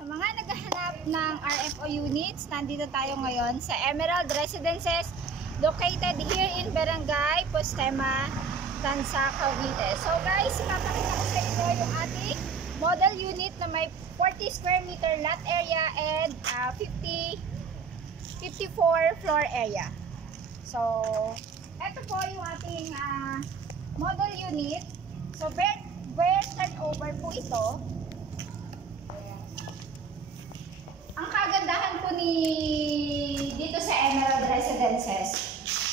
Sa mga naghahanap ng RFO units, nandito tayo ngayon sa Emerald Residences located here in Barangay Postema, Tanza, Cavite. So guys, ipapakita ko sa inyo yung ating model unit na may 40 square meter lot area and 54 floor area. So, ito po yung ating model unit. So, bare turnover po ito. Ang kagandahan po dito sa Emerald Residences,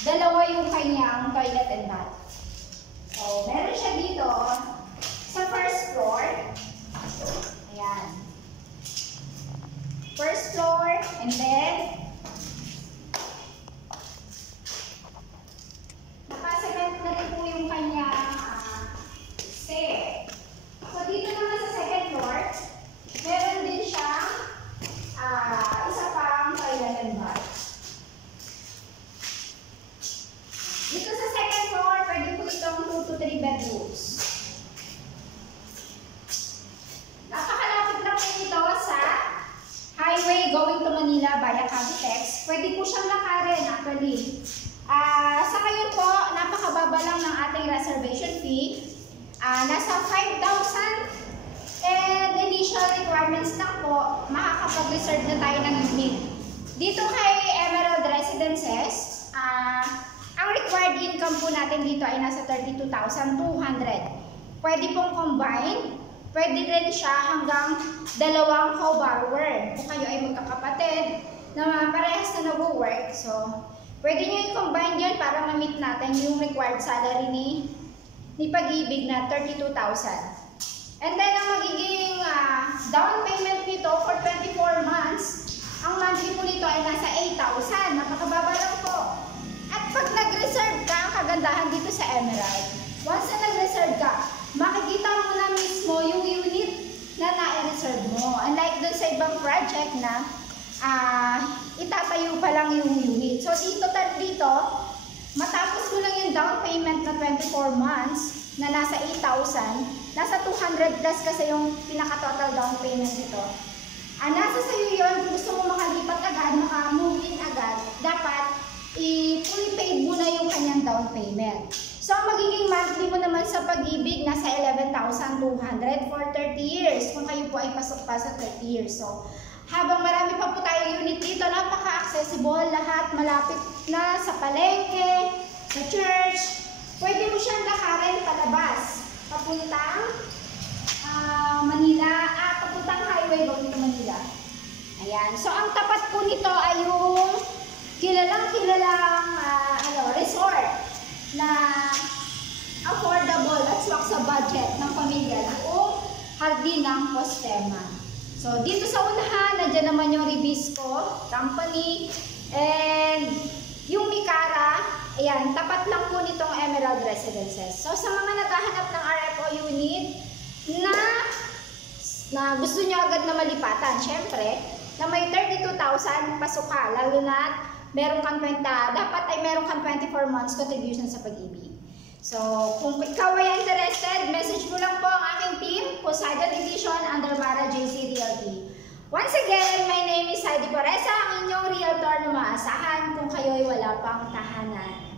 dalawa yung kanyang toilet and bath. So, meron siya dito sa first floor. Ayan. First floor, and then nakasagat na rin po yung kanyang stair. So, dito naman sa second floor, meron din siyang isa pang toilet and bath. Dito sa second floor, pwede po itong 2 to 3 bedrooms. Napakalapit lang po ito sa highway going to Manila via Cavitex. Pwede po siyang lakarin actually. Sa ngayon po, napakababa lang ng ating reservation fee. Nasa 5,000 and initial requirements lang po, makakapag-reserve na tayo ng unit. Dito kay Emerald Residences, ang required income po natin dito ay nasa 32,200. Pwede pong combine, pwede rin siya hanggang 2 co-borrower. Kung kayo ay magkakapatid na parehas na nag-work, so pwede nyo i-combine yun para ma-meet natin yung required salary ni Pag-ibig na 32,000. And then, ang magiging down payment nito for 24 months, ang monthly po nito ay nasa 8,000. Napakababa lang po. At pag nag-reserve ka, ang kagandahan dito sa Emerald, once na nag-reserve ka, makikita mo na mismo yung unit na na-reserve mo. Unlike dun sa ibang project na itatayo pa lang yung unit. So, dito, matapos mo lang yung down payment na 24 months, na nasa 8,000, nasa 200 plus kasi yung pinaka-total down payment nito. Nasa sa'yo yun, kung gusto mo makalipat agad, maka-move in agad, dapat i-fully paid mo na yung kanyang down payment. So, ang magiging monthly mo naman sa Pag-ibig, nasa 11,200 for 30 years, kung kayo po ay pasok pa sa 30 years. So, habang marami pa po tayong unit dito, napaka-accessible, lahat malapit na sa palengke, sa church. Pwede mo siyang lakarin palabas, papuntang Manila, papuntang highway going to Manila. Ayan. So, ang tapat po nito ay yung kilalang resort na affordable at swak sa budget ng pamilya na Hardin ng Postema. So, dito sa unahan, nandiyan naman yung Ribisco Company and yung Mikara. Ayan, tapat lang po nitong Emerald Residences. So, sa mga naghahanap ng RFO unit na gusto nyo agad na malipatan, syempre, na may 32,000, pasok ka, lalo na meron kang dapat ay meron kang 24 months contribution sa Pag-ibig. So, kung ikaw ay interested, message mo lang po ang aking team, Poseidon Edition under Mara JC Realty. Once again, my name is Heidi Poresa, ang inyong realtor na maasahan kung kayo'y wala pang tahanan.